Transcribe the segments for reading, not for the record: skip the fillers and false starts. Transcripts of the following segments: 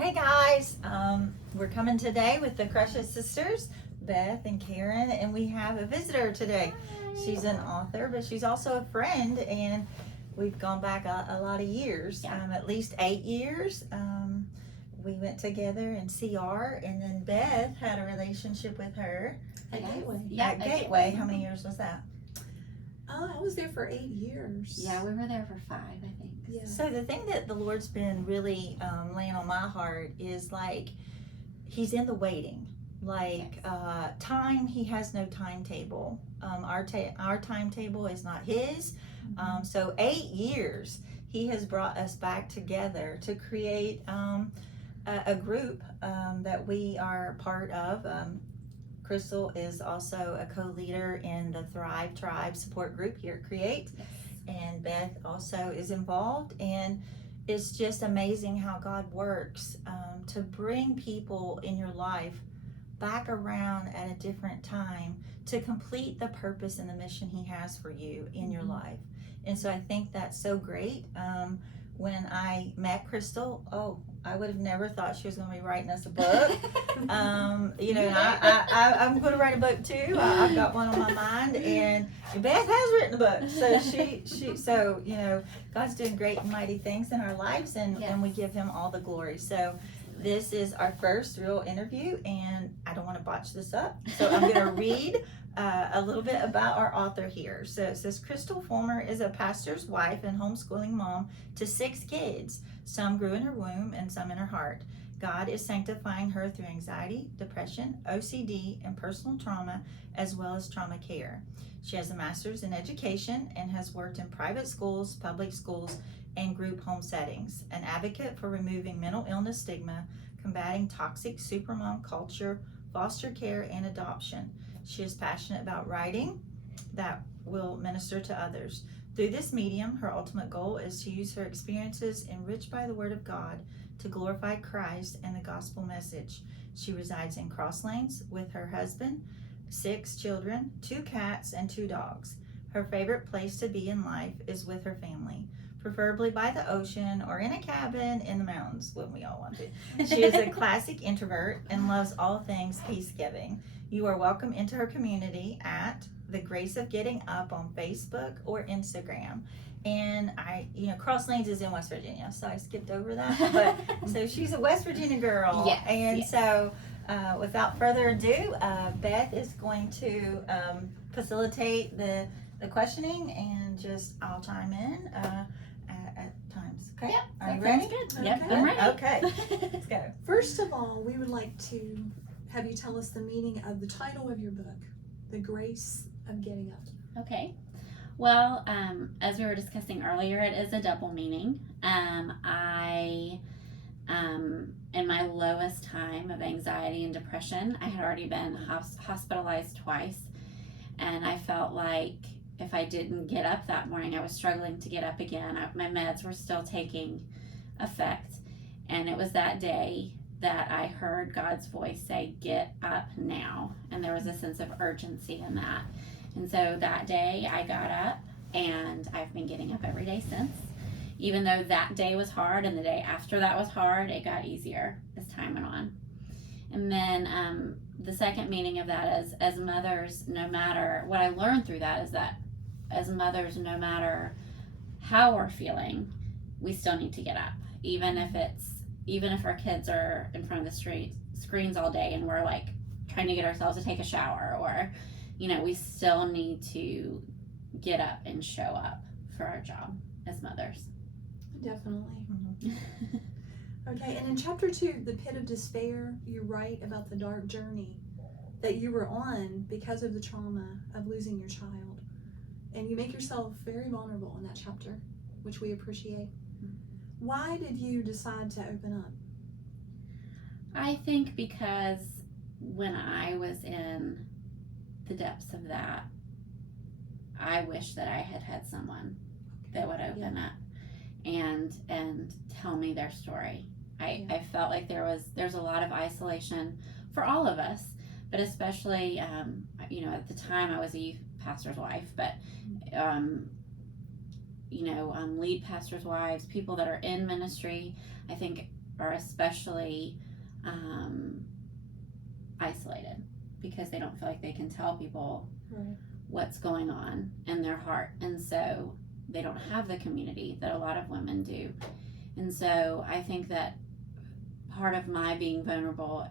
Hey guys, we're coming today with the Crushes sisters, Beth and Karen, and we have a visitor today. Hi. She's an author, but she's also a friend, and we've gone back a lot of years, at least 8 years. We went together in CR, and then Beth had a relationship with her At Gateway. at Gateway. How many years was that? I was there for 8 years. Yeah, we were there for 5, I think. Yeah. So the thing that the Lord's been really laying on my heart is like He's in the waiting. Like time, He has no timetable. Our timetable is not His. So 8 years He has brought us back together to create a group that we are part of. Crystal is also a co-leader in the Thrive Tribe support group here at Create. Yes. And Beth also is involved, and it's just amazing how God works to bring people in your life back around at a different time to complete the purpose and the mission He has for you in your life. And so I think that's so great. When I met Crystal, I would have never thought she was going to be writing us a book. I'm going to write a book too. I've got one on my mind, and Beth has written a book. So God's doing great and mighty things in our lives, and we give Him all the glory. So this is our first real interview, and I don't want to botch this up. So I'm going to read a little bit about our author here. So it says, Crystal Fulmer is a pastor's wife and homeschooling mom to 6 kids. Some grew in her womb and some in her heart. God is sanctifying her through anxiety, depression, OCD, and personal trauma, as well as trauma care. She has a master's in education and has worked in private schools, public schools, and group home settings. An advocate for removing mental illness stigma, combating toxic supermom culture, foster care, and adoption. She is passionate about writing that will minister to others. Through this medium, her ultimate goal is to use her experiences enriched by the Word of God to glorify Christ and the gospel message. She resides in Cross Lanes with her husband, 6 children, 2 cats, and 2 dogs. Her favorite place to be in life is with her family, preferably by the ocean or in a cabin in the mountains when we all want to. She is a classic introvert and loves all things peace-giving. You are welcome into her community at The Grace of Getting Up on Facebook or Instagram. And Cross Lanes is in West Virginia, so I skipped over that. But so she's a West Virginia girl. Yes, and so without further ado, Beth is going to facilitate the questioning, and I'll chime in at times. Okay? Yep, Are you that ready? sounds good. Okay. Yep, I'm ready. Okay, let's go. First of all, we would like to have you tell us the meaning of the title of your book, The Grace of Getting Up. Okay. Well, as we were discussing earlier, it is a double meaning. In my lowest time of anxiety and depression, I had already been hospitalized twice, and I felt like if I didn't get up that morning, I was struggling to get up again. My meds were still taking effect, and it was that day that I heard God's voice say, "Get up now," and there was a sense of urgency in that. And so that day I got up, and I've been getting up every day since. Even though that day was hard and the day after that was hard, it got easier as time went on. And then the second meaning of that is, as mothers, no matter what I learned through that is that as mothers, no matter how we're feeling, we still need to get up. Even if our kids are in front of the screens all day and we're like trying to get ourselves to take a shower, or we still need to get up and show up for our job as mothers. Definitely. Okay, and in chapter 2, The Pit of Despair, you write about the dark journey that you were on because of the trauma of losing your child. And you make yourself very vulnerable in that chapter, which we appreciate. Why did you decide to open up? I think because when I was in the depths of that, I wish that I had someone that would open up and tell me their story. I felt like there's a lot of isolation for all of us, but especially at the time I was a youth pastor's wife, but lead pastors' wives, people that are in ministry. I think are especially isolated because they don't feel like they can tell people Right. what's going on in their heart, and so they don't have the community that a lot of women do. And so I think that part of my being vulnerable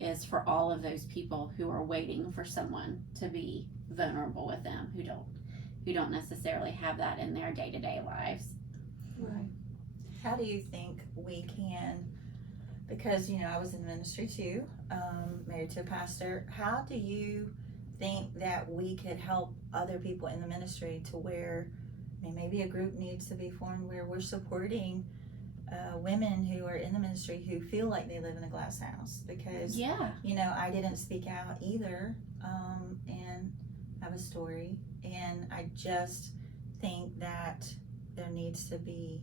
is for all of those people who are waiting for someone to be vulnerable with them, who don't necessarily have that in their day-to-day lives. Right. How do you think we can, because I was in ministry too, married to a pastor, how do you think that we could help other people in the ministry to where, maybe a group needs to be formed where we're supporting women who are in the ministry who feel like they live in a glass house? Because I didn't speak out either, and have a story, and I just think that there needs to be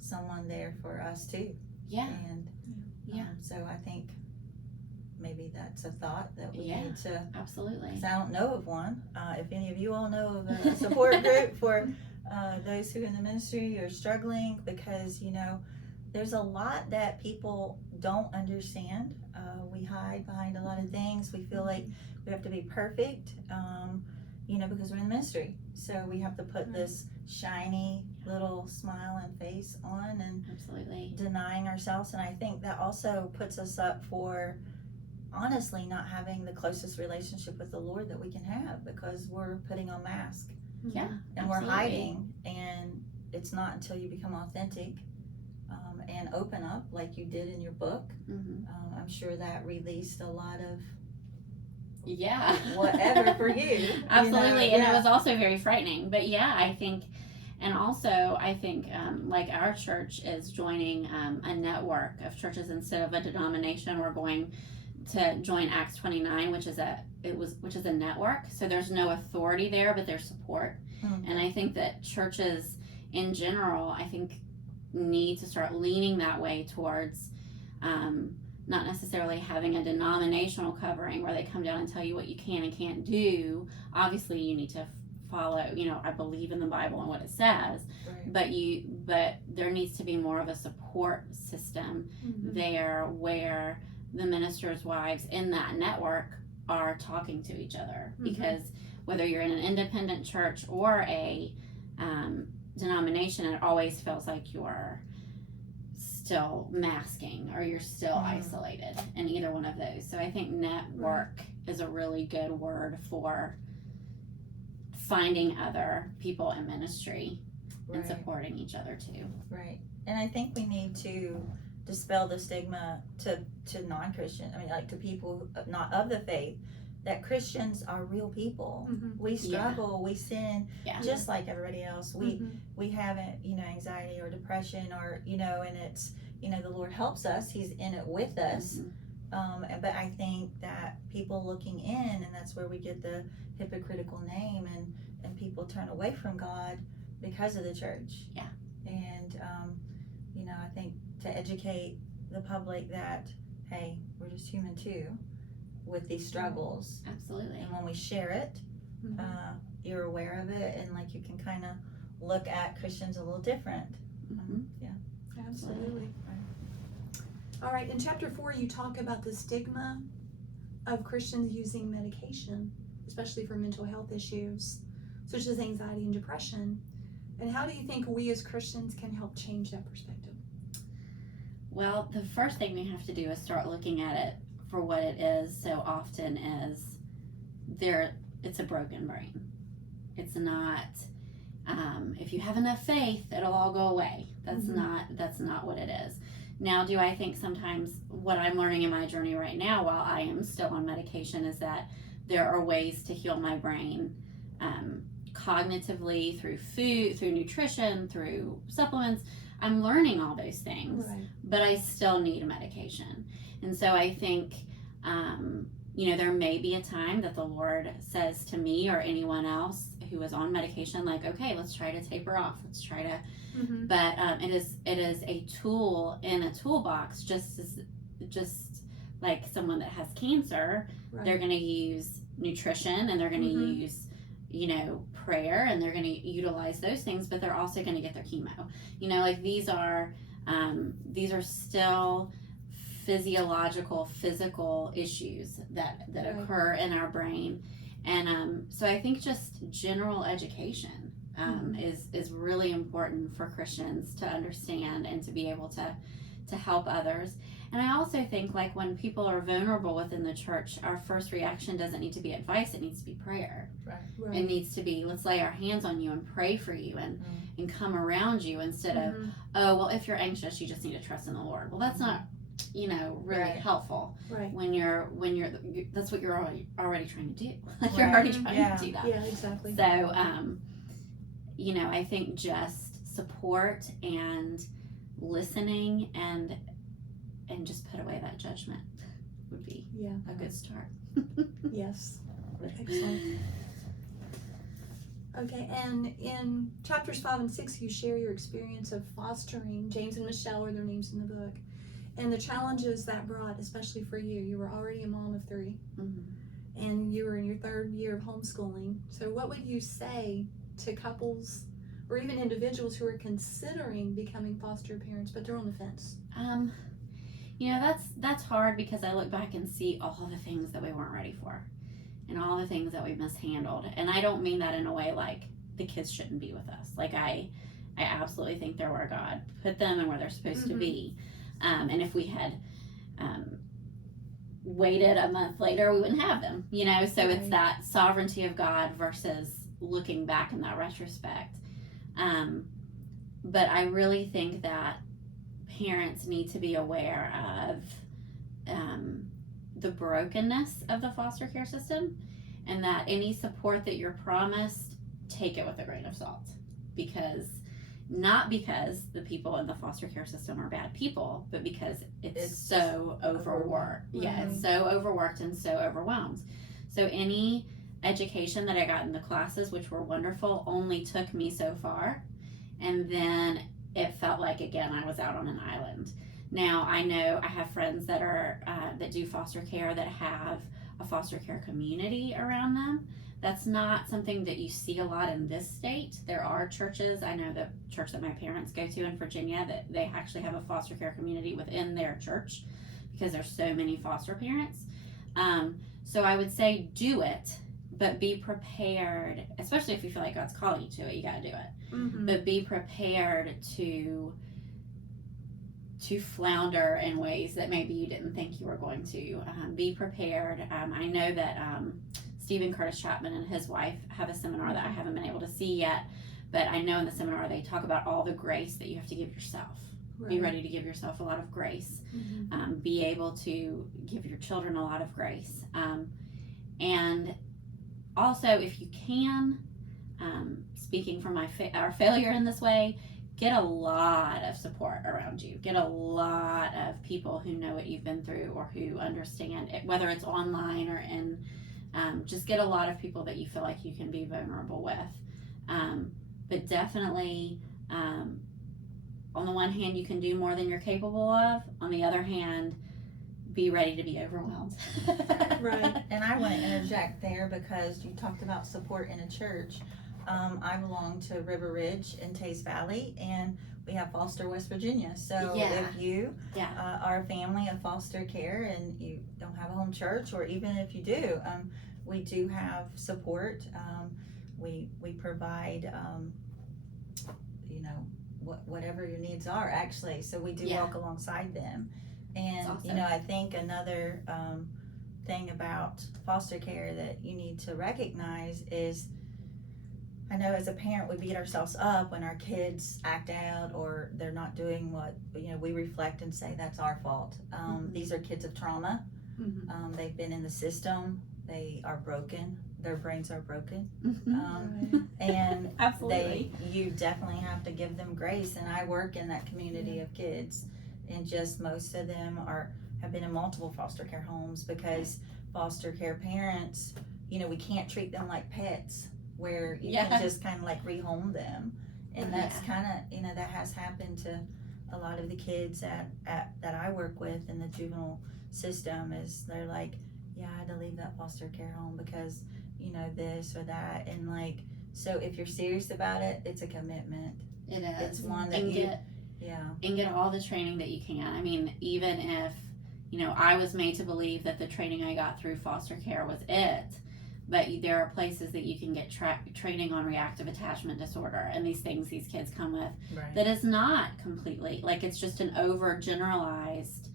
someone there for us too. And so I think maybe that's a thought that we need to, absolutely, because I don't know of one. If any of you all know of a support group for those who in the ministry are struggling, because there's a lot that people don't understand. We hide behind a lot of things. We feel like we have to be perfect, because we're in the ministry. So we have to put this shiny little smile and face on, and absolutely denying ourselves. And I think that also puts us up for, honestly, not having the closest relationship with the Lord that we can have, because we're putting on masks. And absolutely. we're hiding, and it's not until you become authentic and open up like you did in your book. I'm sure that released a lot of whatever for you. Absolutely. And it was also very frightening, but I think, and also I think like our church is joining a network of churches instead of a denomination. We're going to join Acts 29, which is a network. So there's no authority there, but there's support. And I think that churches in general, I think, need to start leaning that way towards not necessarily having a denominational covering where they come down and tell you what you can and can't do. Obviously you need to follow, I believe in the Bible and what it says, but there needs to be more of a support system there where the ministers' wives in that network are talking to each other. Because whether you're in an independent church or a denomination, it always feels like you're still masking or you're still isolated in either one of those. So I think network is a really good word for finding other people in ministry and supporting each other too. And I think we need to dispel the stigma to non-Christian, to people not of the faith, that Christians are real people. We struggle, we sin, just like everybody else. We haven't, anxiety or depression or, and it's, the Lord helps us. He's in it with us. But I think that people looking in, and that's where we get the hypocritical name, and people turn away from God because of the church. And, I think to educate the public that, hey, we're just human too, with these struggles. Absolutely. And when we share it, you're aware of it, and you can kind of look at Christians a little different. Absolutely. All right, in chapter 4 you talk about the stigma of Christians using medication, especially for mental health issues such as anxiety and depression. And how do you think we as Christians can help change that perspective? Well, the first thing we have to do is start looking at it for what it is so often is it's a broken brain. It's not, if you have enough faith, it'll all go away. That's not what it is. Now, do I think sometimes what I'm learning in my journey right now while I am still on medication is that there are ways to heal my brain cognitively, through food, through nutrition, through supplements. I'm learning all those things, but I still need a medication. And so I think, there may be a time that the Lord says to me or anyone else who is on medication, okay, let's try to taper off. Let's try to, but it is a tool in a toolbox, just like someone that has cancer, they're going to use nutrition and they're going to use, prayer, and they're going to utilize those things, but they're also going to get their chemo. these are still physiological, physical issues that Right. occur in our brain. And so I think just general education is really important for Christians to understand and to be able to help others. And I also think, like, when people are vulnerable within the church, our first reaction doesn't need to be advice, it needs to be prayer. Right. It needs to be, let's lay our hands on you and pray for you and come around you, instead of, oh, well, if you're anxious, you just need to trust in the Lord. Well, that's not, really Right. helpful Right. when you're that's what you're already trying to do. You're Right. already trying Yeah. to do that. Yeah, exactly. So, I think just support and listening and just put away that judgment would be Yeah. a good start. Yes. Excellent. Okay, and in chapters 5 and 6, you share your experience of fostering. James and Michelle are their names in the book, and the challenges that brought, especially for you. You were already a mom of 3, and you were in your 3rd year of homeschooling. So what would you say to couples or even individuals who are considering becoming foster parents, but they're on the fence? That's hard, because I look back and see all the things that we weren't ready for and all the things that we mishandled. And I don't mean that in a way like the kids shouldn't be with us. Like, I absolutely think they're where God put them and where they're supposed to be. And if we had waited a month later, we wouldn't have them, so Right. it's that sovereignty of God versus looking back in that retrospect. But I really think that parents need to be aware of the brokenness of the foster care system, and that any support that you're promised, take it with a grain of salt. Not because the people in the foster care system are bad people, but because it's so overworked. Yeah, it's so overworked and so overwhelmed. So any education that I got in the classes, which were wonderful, only took me so far. And then it felt like, again, I was out on an island. Now, I know I have friends that are that do foster care that have a foster care community around them. That's not something that you see a lot in this state. There are churches. I know the church that my parents go to in Virginia, that they actually have a foster care community within their church, because there's so many foster parents. So I would say do it, but be prepared, especially if you feel like God's calling you to it. You got to do it. But be prepared to flounder in ways that maybe you didn't think you were going to. Be prepared. I know that Stephen Curtis Chapman and his wife have a seminar that I haven't been able to see yet, but I know in the seminar they talk about all the grace that you have to give yourself. Right. Be ready to give yourself a lot of grace. Be able to give your children a lot of grace. And also, if you can, speaking from our failure in this way, get a lot of support around you. Get a lot of people who know what you've been through or who understand it, whether it's online or in. Just get a lot of people that you feel like you can be vulnerable with. But definitely, on the one hand, you can do more than you're capable of. On the other hand, be ready to be overwhelmed. Right. And I want to interject there, because you talked about support in a church. I belong to River Ridge in Taze Valley, and we have Foster, West Virginia. So if you are a family of foster care and you don't have a home church, or even if you do, we do have support. We provide, whatever your needs are, actually. So we do walk alongside them. And, awesome. I think another thing about foster care that you need to recognize is, I know as a parent we beat ourselves up when our kids act out or they're not doing what, we reflect and say that's our fault. These are kids of trauma. They've been in the system. They are broken. Their brains are broken. And Absolutely. you definitely have to give them grace. And I work in that community of kids, and just most of them have been in multiple foster care homes, because foster care parents, we can't treat them like pets, where you can just kind of like rehome them. And that's kind of, that has happened to a lot of the kids that I work with in the juvenile system. Is they're like, I had to leave that foster care home because this or that. And so if you're serious about it, it's a commitment. It is. It's one that and get all the training that you can. I mean, even if, I was made to believe that the training I got through foster care was it, but there are places that you can get training on reactive attachment disorder and these things these kids come with that is not completely, like, it's just an over generalized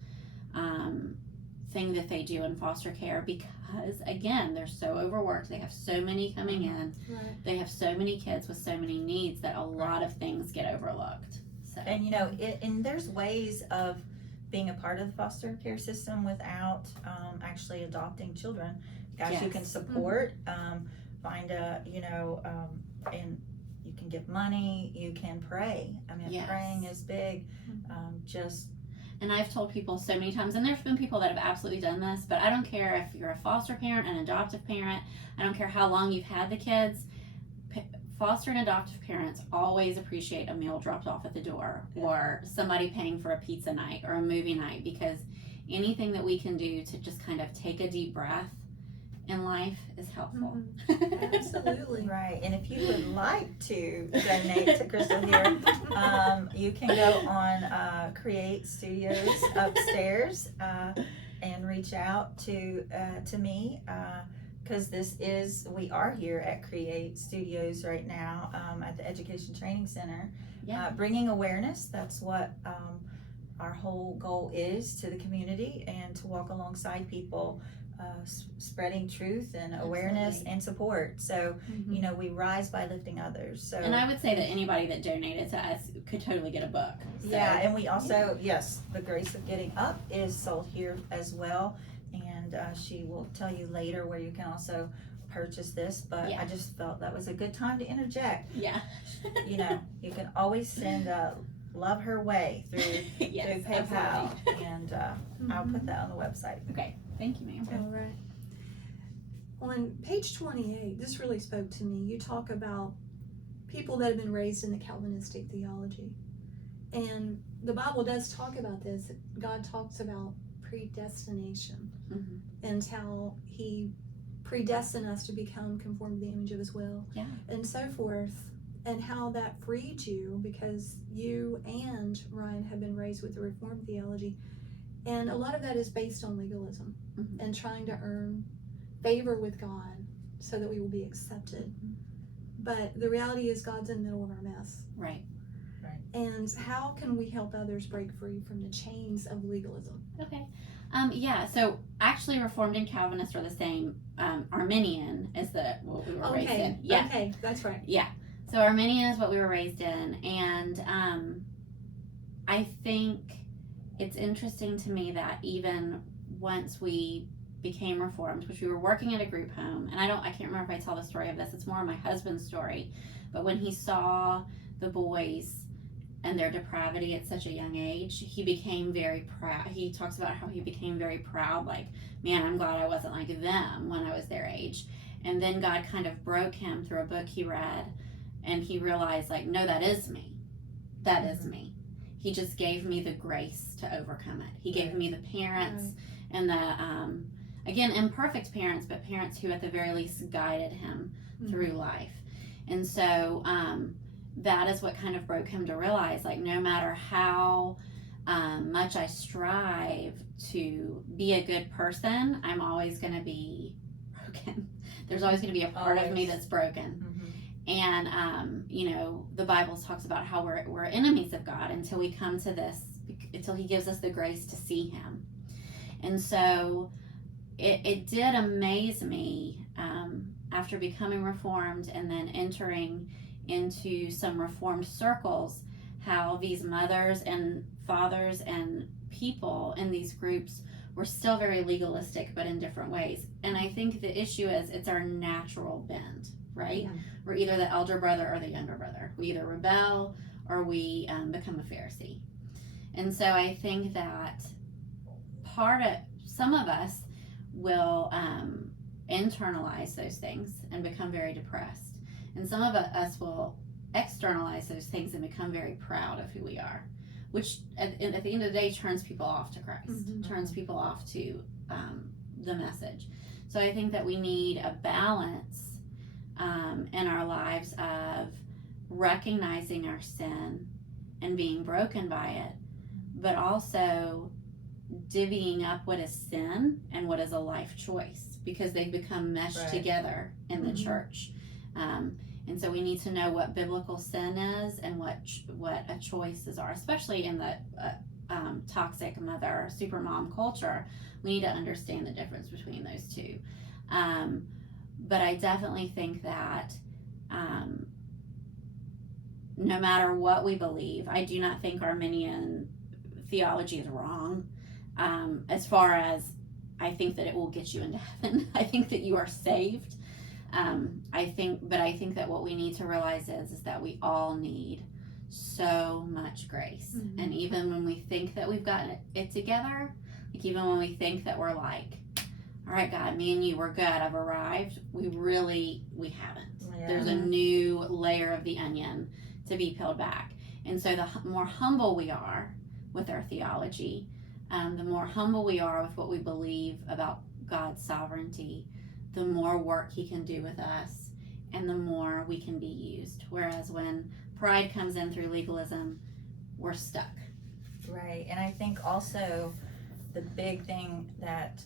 thing that they do in foster care because, again, they're so overworked. They have so many coming in. Right. They have so many kids with so many needs that a lot of things get overlooked. So. And and there's ways of being a part of the foster care system without actually adopting children. Guys, you can support, find and you can give money, you can pray. I mean, praying is big. And I've told people so many times, and there's been people that have absolutely done this, but I don't care if you're a foster parent, an adoptive parent, I don't care how long you've had the kids, foster and adoptive parents always appreciate a meal dropped off at the door or somebody paying for a pizza night or a movie night, because anything that we can do to just kind of take a deep breath in life is helpful. Absolutely. Right. And if you would like to donate to Crystal here, you can go on Create Studios upstairs and reach out to me because we are here at Create Studios right now at the Education Training Center, bringing awareness. That's what our whole goal is to the community, and to walk alongside people spreading truth and awareness and support. So, we rise by lifting others. So, and I would say that anybody that donated to us could totally get a book. So. Yeah, and we also, The Grace of Getting Up is sold here as well. And she will tell you later where you can also purchase this. But I just felt that was a good time to interject. Yeah. You can always send Love Her Way through PayPal. Absolutely. And I'll put that on the website. Okay. Thank you, ma'am. All right. On page 28, this really spoke to me. You talk about people that have been raised in the Calvinistic theology. And the Bible does talk about this. God talks about predestination and how he predestined us to become conformed to the image of his will and so forth, and how that freed you because you and Ryan have been raised with the Reformed theology. And a lot of that is based on legalism and trying to earn favor with God so that we will be accepted. But the reality is God's in the middle of our mess. Right. And how can we help others break free from the chains of legalism? Okay. So actually Reformed and Calvinist are the same. Arminian is what we were raised in. Yeah. Okay, that's right. Yeah. So Arminian is what we were raised in. And I think it's interesting to me that even once we became Reformed, which we were working at a group home, and I can't remember if I tell the story of this, it's more my husband's story, but when he saw the boys and their depravity at such a young age, he became very proud. He talks about how he became very proud, like, man, I'm glad I wasn't like them when I was their age. And then God kind of broke him through a book he read, and he realized, like, no, that is me. That is me. He just gave me the grace to overcome it. He gave me the parents and the, again, imperfect parents, but parents who at the very least guided him through life. And so that is what kind of broke him to realize, like, no matter how much I strive to be a good person, I'm always going to be broken. There's always going to be a part of me that's broken. And, the Bible talks about how we're enemies of God until we come to this, until he gives us the grace to see him. And so it did amaze me after becoming Reformed and then entering into some Reformed circles, how these mothers and fathers and people in these groups were still very legalistic, but in different ways. And I think the issue is it's our natural bend, right? We're either the elder brother or the younger brother. We either rebel or we become a Pharisee. And so I think that some of us will internalize those things and become very depressed. And some of us will externalize those things and become very proud of who we are, which at the end of the day turns people off to Christ, turns people off to the message. So I think that we need a balance in our lives of recognizing our sin and being broken by it, but also divvying up what is sin and what is a life choice, because they've become meshed Right. together in the church. And so we need to know what biblical sin is and what a choices are, especially in the toxic mother super mom culture. We need to understand the difference between those two. But I definitely think that no matter what we believe, I do not think Arminian theology is wrong. As far as I think that it will get you into heaven, I think that you are saved. I think that what we need to realize is that we all need so much grace. Mm-hmm. And even when we think that we've gotten it together, like even when we think that we're like, all right, God, me and you, we're good, I've arrived, we haven't. Yeah. There's a new layer of the onion to be peeled back. And so the more humble we are with our theology, the more humble we are with what we believe about God's sovereignty, the more work he can do with us and the more we can be used. Whereas when pride comes in through legalism, we're stuck. Right. And I think also the big thing that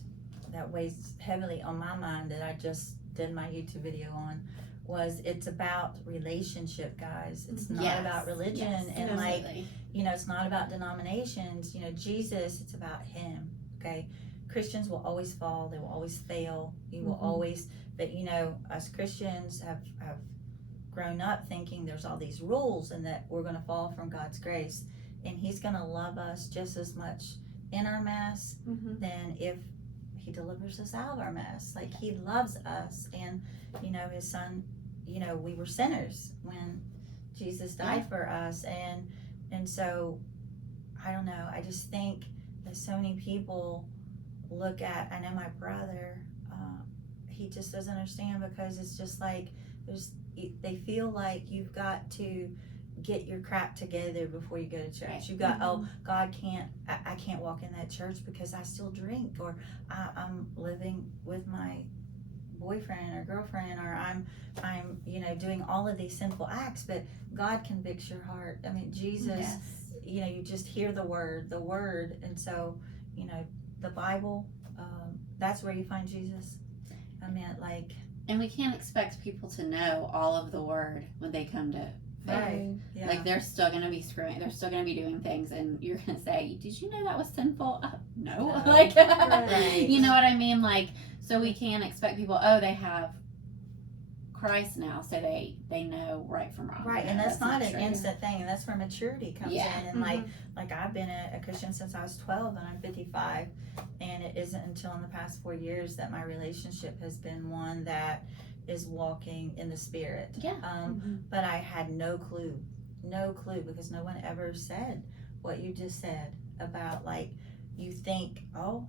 weighs heavily on my mind that I just did my YouTube video on was it's about relationship, guys. It's not about religion and absolutely. It's not about denominations. Jesus, it's about him. Okay. Christians will always fall. They will always fail. You will always, but us Christians have grown up thinking there's all these rules and that we're going to fall from God's grace, and he's going to love us just as much in our mess than if he delivers us out of our mess. Like, he loves us, and his son, we were sinners when Jesus died for us, and so I don't know, I just think that so many people look at, I know my brother, he just doesn't understand, because it's just like they feel like you've got to get your crap together before you go to church. Right. You've got, God can't, I can't walk in that church because I still drink, or I'm living with my boyfriend or girlfriend, or I'm doing all of these sinful acts, but God convicts your heart. I mean, Jesus, you just hear the word, and so, the Bible, that's where you find Jesus. I mean, like, and we can't expect people to know all of the word when they come to faith. Right. Yeah. Like, they're still going to be screwing, they're still going to be doing things, and you're going to say, did you know that was sinful? No. Like, Right. you know what I mean? Like, so we can't expect people, they have Christ now, so they know right from wrong. Right, No, and that's not an true. instant thing, and that's where maturity comes in. And like I've been a Christian since I was 12, and I'm 55, and it isn't until in the past 4 years that my relationship has been one that is walking in the Spirit. Yeah. But I had no clue, because no one ever said what you just said about, like, you think,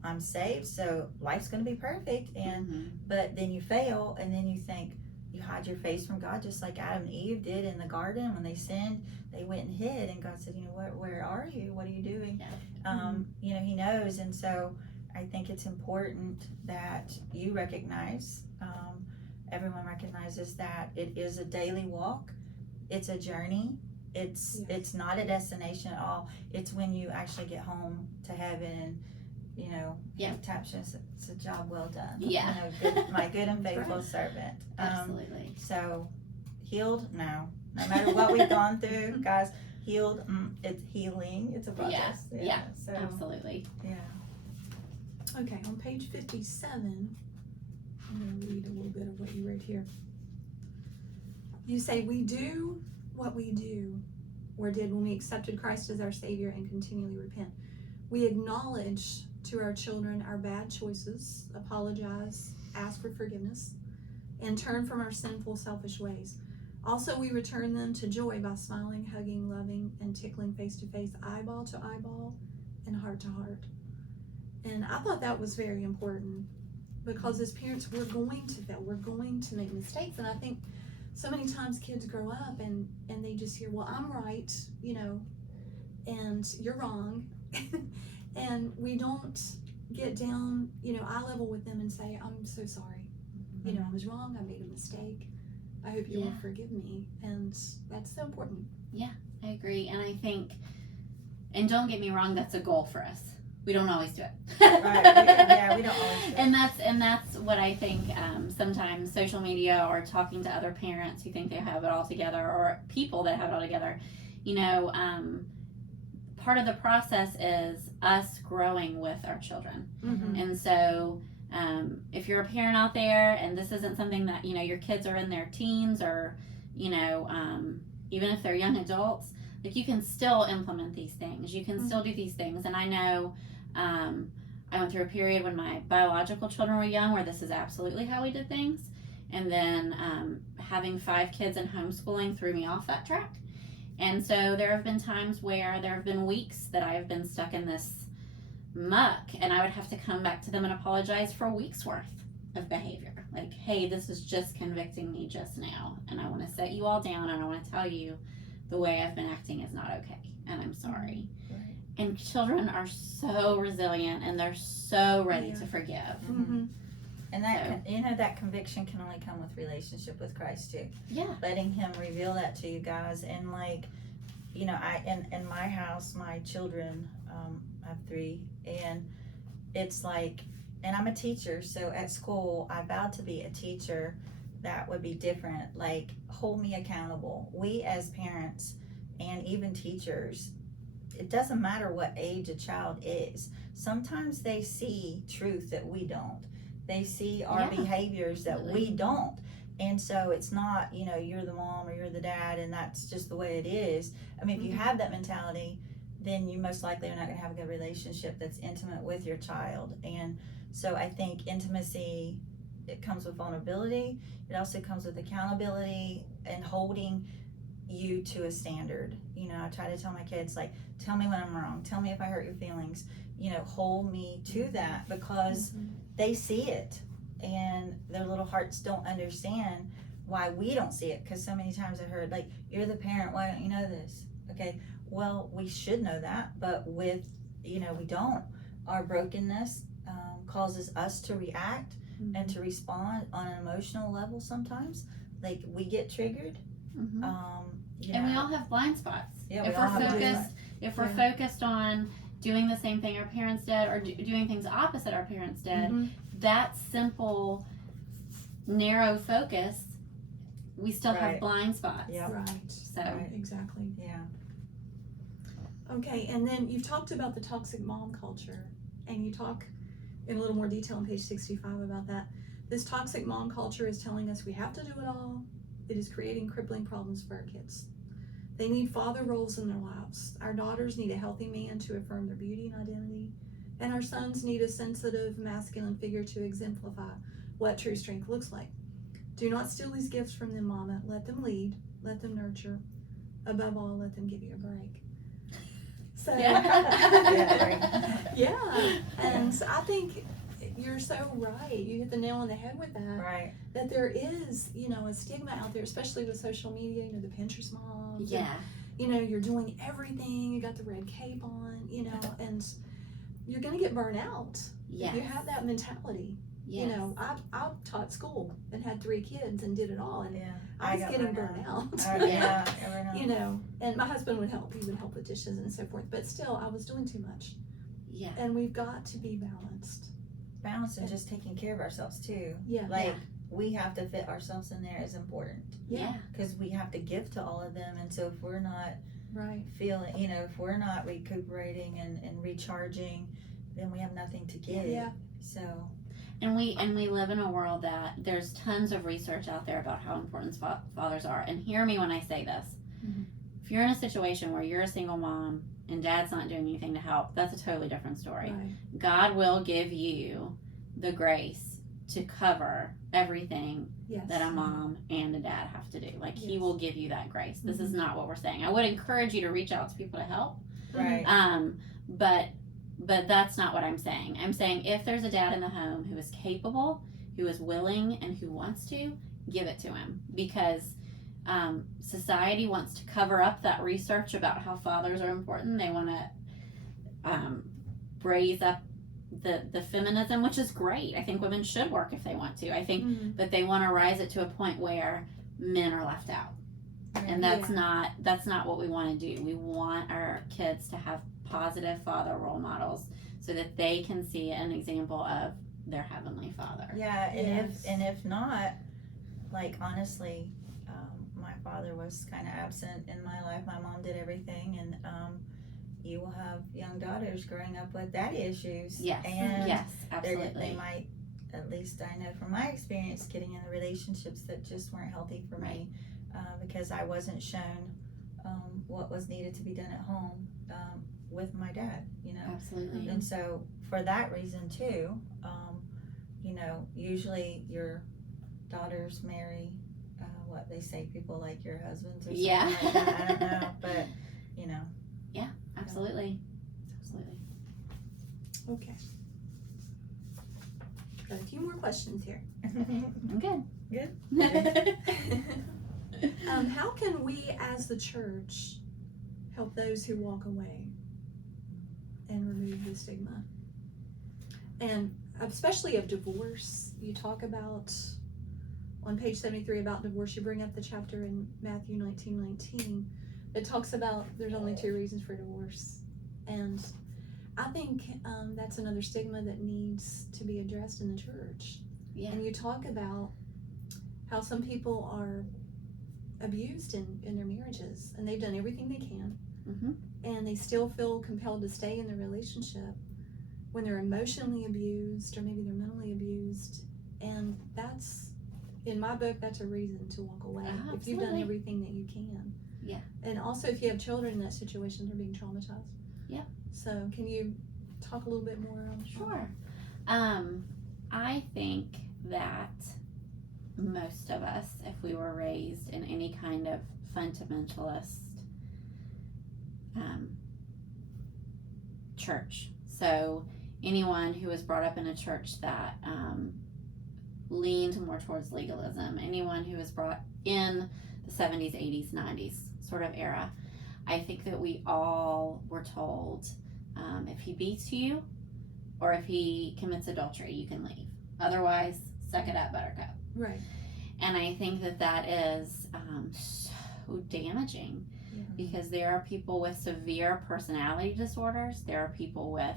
I'm saved, so life's going to be perfect, and but then you fail, and then you think, you hide your face from God, just like Adam and Eve did in the garden. When they sinned, they went and hid, and God said, where are you? What are you doing? Yeah. He knows. And so I think it's important that you recognize, everyone recognizes that it is a daily walk. It's a journey. It's not a destination at all. It's when you actually get home to heaven, he taps you, it's a job well done. Yeah. My good and faithful servant. Absolutely. So, healed? No matter what we've gone through, guys, healed, it's healing. It's a process. Yeah. So, absolutely. Yeah. Okay, on page 57, I'm going to read a little bit of what you wrote here. You say, we do what we do or did when we accepted Christ as our Savior and continually repent. We acknowledge to our children our bad choices, apologize, ask for forgiveness, and turn from our sinful, selfish ways. Also, we return them to joy by smiling, hugging, loving, and tickling face to face, eyeball to eyeball, and heart to heart. And I thought that was very important, because as parents, we're going to fail. We're going to make mistakes. And I think so many times kids grow up and they just hear, well, I'm right, and you're wrong. And we don't get down, eye level with them and say, I'm so sorry. I was wrong. I made a mistake. I hope you will forgive me. And that's so important. Yeah. I agree. And I think, and don't get me wrong, that's a goal for us. We don't always do it. Right. Yeah, we don't always do it. And that's what I think. Sometimes social media or talking to other parents who think they have it all together, or people that have it all together, you know, part of the process is us growing with our children. Mm-hmm. And so, if you're a parent out there and this isn't something that, you know, your kids are in their teens, or, you know, even if they're young adults, like, you can still implement these things. You can still do these things. And I know, I went through a period when my biological children were young where this is absolutely how we did things. And then, having 5 kids and homeschooling threw me off that track. And so there have been times where there have been weeks that I have been stuck in this muck, and I would have to come back to them and apologize for a week's worth of behavior. Like, hey, this is just convicting me just now, and I want to set you all down, and I want to tell you the way I've been acting is not okay, and I'm sorry. Right. And children are so resilient, and they're so ready to forgive. Mm-hmm. And that, you know, that conviction can only come with relationship with Christ too. Yeah. Letting him reveal that to you guys. And like, you know, in my house, my children, I have 3, and it's like, and I'm a teacher, so at school I vowed to be a teacher that would be different, like, hold me accountable. We as parents and even teachers, it doesn't matter what age a child is, sometimes they see truth that we don't. They see our behaviors that we don't. And so it's not, you know, you're the mom or you're the dad and that's just the way it is. I mean, if you have that mentality, then you most likely are not going to have a good relationship that's intimate with your child. And so I think intimacy, it comes with vulnerability. It also comes with accountability and holding you to a standard. You know, I try to tell my kids, like, tell me when I'm wrong. Tell me if I hurt your feelings. You know, hold me to that, because they see it and their little hearts don't understand why we don't see it. Because so many times I heard, like, you're the parent, why don't you know this? Okay, well, we should know that, but with, you know, we don't. Our brokenness causes us to react and to respond on an emotional level sometimes. Like, we get triggered. Mm-hmm. You and know, we all have blind spots. Yeah, if we're focused on doing the same thing our parents did, or doing things opposite our parents did, that simple, narrow focus, we still have blind spots. Yep. Right. So Exactly. Yeah. Okay, and then you've talked about the toxic mom culture, and you talk in a little more detail on page 65 about that. This toxic mom culture is telling us we have to do it all. It is creating crippling problems for our kids. They need father roles in their lives. Our daughters need a healthy man to affirm their beauty and identity. And our sons need a sensitive, masculine figure to exemplify what true strength looks like. Do not steal these gifts from them, Mama. Let them lead. Let them nurture. Above all, let them give you a break. So, yeah. And I think you're so right. You hit the nail on the head with that. Right. That there is, you know, a stigma out there, especially with social media, you know, the Pinterest moms. yeah. And, you know, you're doing everything. You got the red cape on, you know, and you're going to get burnt out. Yes. If you have that mentality. Yes. You know, I taught school and had 3 kids and did it all. And I was got getting burnt out. Yeah. You know, and my husband would help. He would help with dishes and so forth. But still, I was doing too much. Yeah. And we've got to be balanced. Balance and just taking care of ourselves too. Yeah. Like, we have to fit ourselves in there is important. Yeah. Because we have to give to all of them. And so if we're not feeling, you know, if we're not recuperating and recharging, then we have nothing to give. Yeah. So. And we live in a world that there's tons of research out there about how important fathers are. And hear me when I say this. Mm-hmm. If you're in a situation where you're a single mom and dad's not doing anything to help, that's a totally different story. Right. God will give you the grace to cover everything that a mom and a dad have to do. Like, He will give you that grace. This is not what we're saying. I would encourage you to reach out to people to help. Right. But that's not what I'm saying. I'm saying if there's a dad in the home who is capable, who is willing, and who wants to, give it to him. Because society wants to cover up that research about how fathers are important. They want to raise up the feminism, which is great. I think women should work if they want to. I think that they want to rise it to a point where men are left out. And that's not what we want to do. We want our kids to have positive father role models so that they can see an example of their heavenly Father. Yeah, Yes. if not, like honestly, my father was kind of absent in my life. My mom did everything, and you will have young daughters growing up with daddy issues. Yes. And Yes, absolutely. they might, at least I know from my experience, getting in the relationships that just weren't healthy for me, because I wasn't shown what was needed to be done at home with my dad. Absolutely. And so for that reason too, usually your daughters marry what they say, people like your husbands or something like that. I don't know, but Absolutely. Absolutely. Okay. Got a few more questions here. I'm good. Good. How can we as the church help those who walk away and remove the stigma? And especially of divorce, you talk about on page 73 about divorce. You bring up the chapter in Matthew 19:19 that talks about there's only 2 reasons for divorce. And I think that's another stigma that needs to be addressed in the church. Yeah. And you talk about how some people are abused in their marriages, and they've done everything they can, and they still feel compelled to stay in the relationship when they're emotionally abused or maybe they're mentally abused. And that's, in my book, that's a reason to walk away if you've done Absolutely. everything that you can. Yeah. And also if you have children in that situation, they're being traumatized. Yeah. So can you talk a little bit more on that? Sure. I think that most of us, if we were raised in any kind of fundamentalist church, so anyone who was brought up in a church that leaned more towards legalism, anyone who was brought in the 70s, 80s, 90s sort of era, I think that we all were told if he beats you or if he commits adultery, you can leave. Otherwise, suck it up, buttercup. Right. And I think that is so damaging because there are people with severe personality disorders. There are people with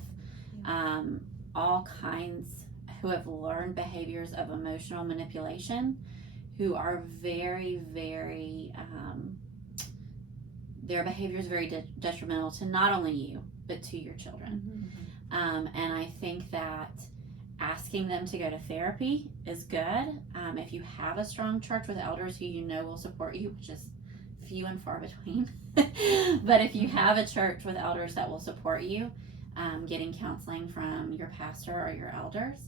all kinds who have learned behaviors of emotional manipulation who are very, very, their behavior is very detrimental to not only you, but to your children. And I think that asking them to go to therapy is good. If you have a strong church with elders who you know will support you, which is few and far between, but if you have a church with elders that will support you, getting counseling from your pastor or your elders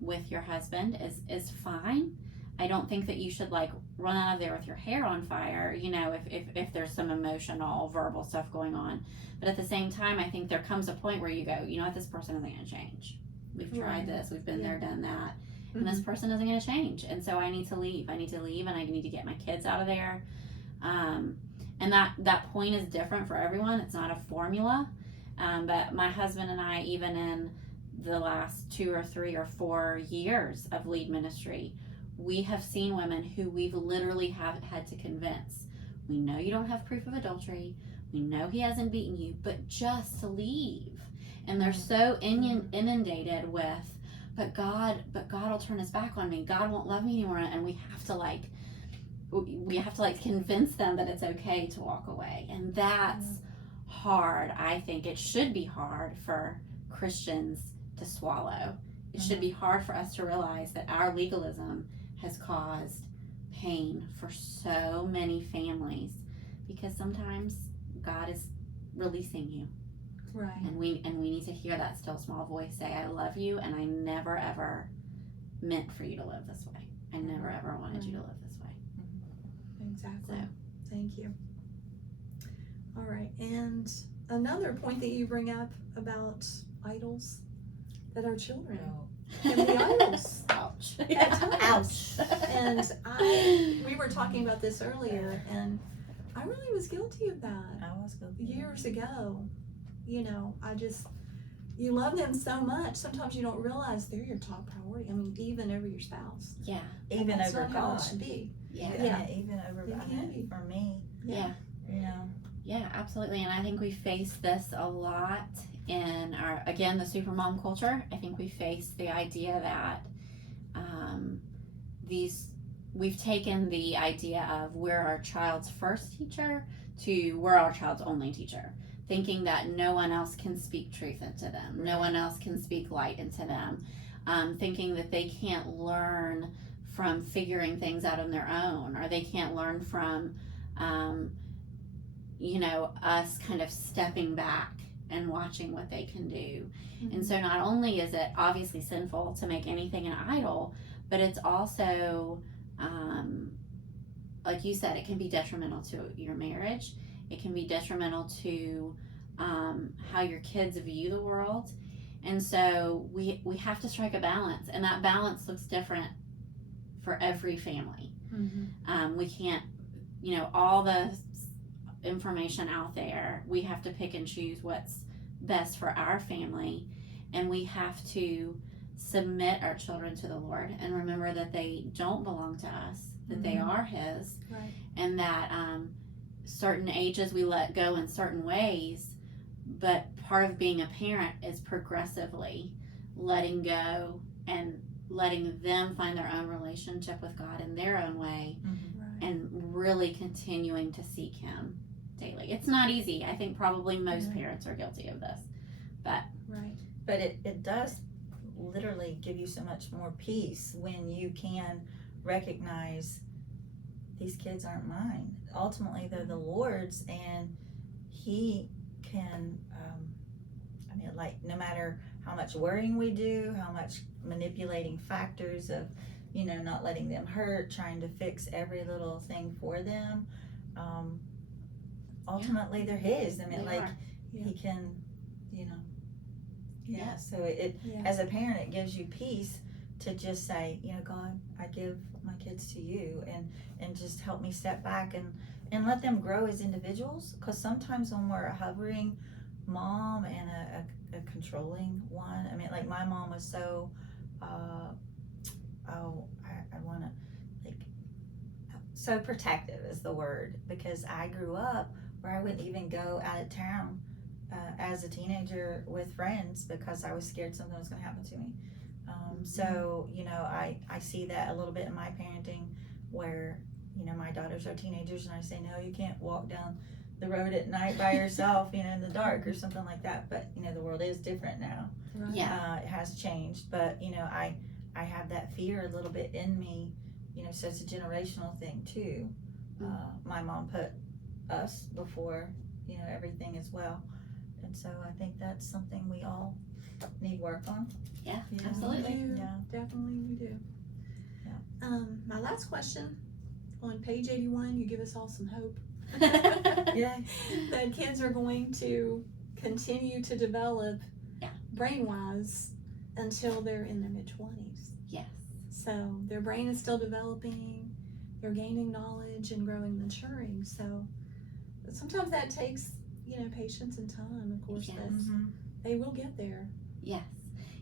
with your husband is fine. I don't think that you should run out of there with your hair on fire, if there's some emotional, verbal stuff going on. But at the same time, I think there comes a point where you go, you know what, this person isn't going to change. We've tried this, we've been there, done that, and this person isn't going to change. And so I need to leave. And I need to get my kids out of there. And that point is different for everyone. It's not a formula. But my husband and I, even in the last 2 or 3 or 4 years of lead ministry, we have seen women who we've literally had to convince. We know you don't have proof of adultery. We know he hasn't beaten you, but just to leave. And they're so inundated with, but God will turn his back on me. God won't love me anymore. And we have to convince them that it's okay to walk away. And that's hard. I think it should be hard for Christians to swallow. It should be hard for us to realize that our legalism has caused pain for so many families, because sometimes God is releasing you. Right. And we need to hear that still small voice say, I love you, and I never ever meant for you to live this way. I never ever wanted you to live this way. Exactly. So. Thank you. All right. And another point that you bring up about idols, that our children can be idols. Ouch. Ouch. And we were talking about this earlier, and I really was guilty of that. I was guilty. Years ago. You love them so much, sometimes you don't realize they're your top priority. I mean, even over your spouse. Yeah. Even That's over not how God. it should be. Yeah. And even over, It can be. for me, Yeah. you know. Yeah, absolutely. And I think we face this a lot in our, again, the supermom culture. I think we face the idea that we've taken the idea of we're our child's first teacher to we're our child's only teacher, thinking that no one else can speak truth into them, no one else can speak light into them, thinking that they can't learn from figuring things out on their own, or they can't learn from us kind of stepping back and watching what they can do. And so not only is it obviously sinful to make anything an idol, but it's also, like you said, it can be detrimental to your marriage. It can be detrimental to how your kids view the world. And so we have to strike a balance, and that balance looks different for every family. We can't, all the information out there, we have to pick and choose what's best for our family, and we have to submit our children to the Lord and remember that they don't belong to us, that they are His, Right. and that certain ages we let go in certain ways, but part of being a parent is progressively letting go and letting them find their own relationship with God in their own way, and really continuing to seek Him daily. It's not easy. I think probably most parents are guilty of this, but But it does literally give you so much more peace when you can recognize these kids aren't mine. Ultimately, they're the Lord's, and He can, like, no matter how much worrying we do, how much manipulating factors of, not letting them hurt, trying to fix every little thing for them, ultimately they're His. He can, so it as a parent, it gives you peace to just say, God, I give my kids to you, and just help me step back and let them grow as individuals, because sometimes when we're a hovering mom and a controlling one, like my mom was so I want to, like, so protective is the word, because I grew up where I wouldn't even go out of town as a teenager with friends because I was scared something was going to happen to me. So, I see that a little bit in my parenting where, my daughters are teenagers and I say, no, you can't walk down the road at night by yourself, in the dark or something like that. But, the world is different now. It has changed. But, I have that fear a little bit in me, so it's a generational thing too. My mom put us before, everything as well. And so I think that's something we all need work on. Yeah, absolutely. Definitely we do. My last question, on page 81, you give us all some hope. That kids are going to continue to develop brain-wise until they're in their mid-20s. Yes. So their brain is still developing, they're gaining knowledge and growing, maturing. So sometimes that takes, patience and time, of course, but they will get there.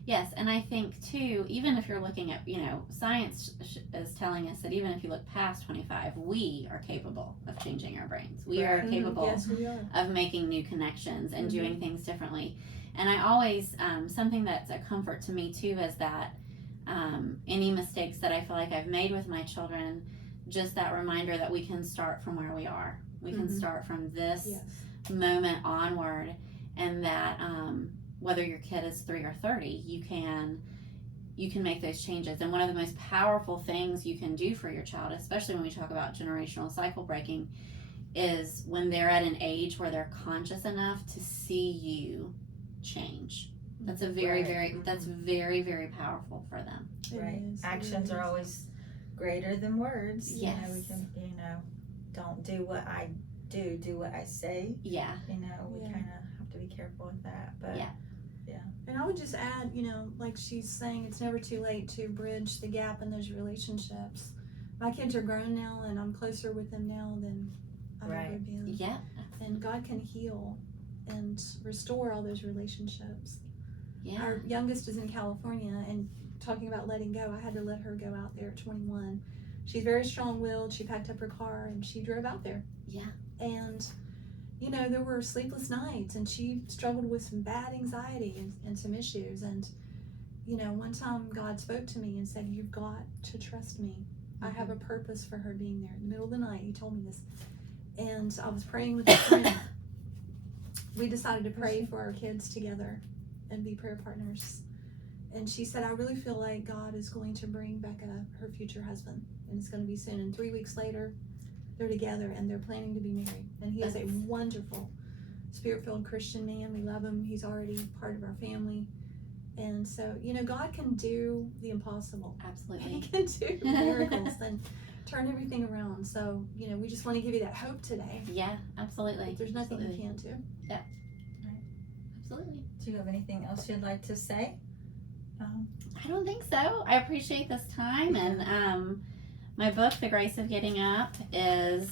Yes, and I think too, even if you're looking at, science is telling us that even if you look past 25, we are capable of changing our brains. We are capable of making new connections and doing things differently. And I always, something that's a comfort to me too is that any mistakes that I feel like I've made with my children, just that reminder that we can start from where we are. We can start from this moment onward, and that whether your kid is 3 or 30, you can make those changes. And one of the most powerful things you can do for your child, especially when we talk about generational cycle breaking, is when they're at an age where they're conscious enough to see you change. That's a very, that's very, very powerful for them. Actions are always greater than words. Yes. We can, don't do what I do what I say. We kind of have to be careful with that. But and I would just add, like she's saying, it's never too late to bridge the gap in those relationships. My kids are grown now, and I'm closer with them now than I've ever been. And God can heal and restore all those relationships. Our youngest is in California, and talking about letting go, I had to let her go out there at 21 she's very strong-willed. She packed up her car and she drove out there. Yeah. And, you know, there were sleepless nights, and she struggled with some bad anxiety and some issues. And, you know, one time God spoke to me and said, "You've got to trust me. I have a purpose for her being there." In the middle of the night, he told me this. And I was praying with a friend. We decided to pray for our kids together and be prayer partners. And she said, "I really feel like God is going to bring Becca her future husband, and it's going to be soon." And 3 weeks later, they're together and they're planning to be married. And he is a wonderful, spirit-filled Christian man. We love him. He's already part of our family. And so, you know, God can do the impossible. Absolutely. He can do miracles and turn everything around. So, you know, we just want to give you that hope today. Yeah, absolutely. That there's nothing Absolutely. you can't do. Absolutely. Do you have anything else you'd like to say? I don't think so. I appreciate this time, and my book, The Grace of Getting Up, is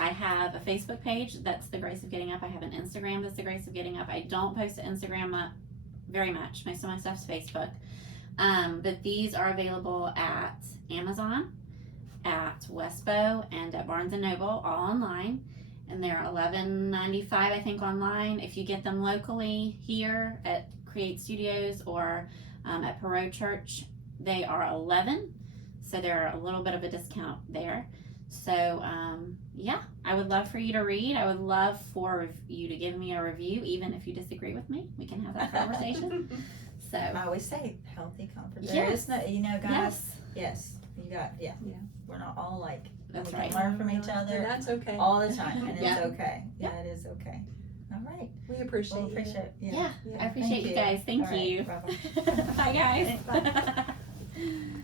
I have a Facebook page that's The Grace of Getting Up. I have an Instagram that's The Grace of Getting Up. I don't post to Instagram very much. Most of my stuff's Facebook. But these are available at Amazon, at Westbow, and at Barnes & Noble, all online. And they're $11.95, I think, online. If you get them locally here at Create Studios or at Perot Church, they are $11. So they're a little bit of a discount there. So, yeah, I would love for you to read. I would love for you to give me a review, even if you disagree with me. We can have that conversation. So, I always say healthy comfort. Yes. There is no, you know, guys. yes, You got, Yeah. We're not all like, that's we right. can learn from each And other that's okay. all the time, and Yeah. it's okay. Yeah, it is okay. All right. We appreciate Well, you. appreciate it. Yeah, Yeah. I appreciate Thank you you. guys. Thank All right, you. bye-bye. Bye, guys. Bye.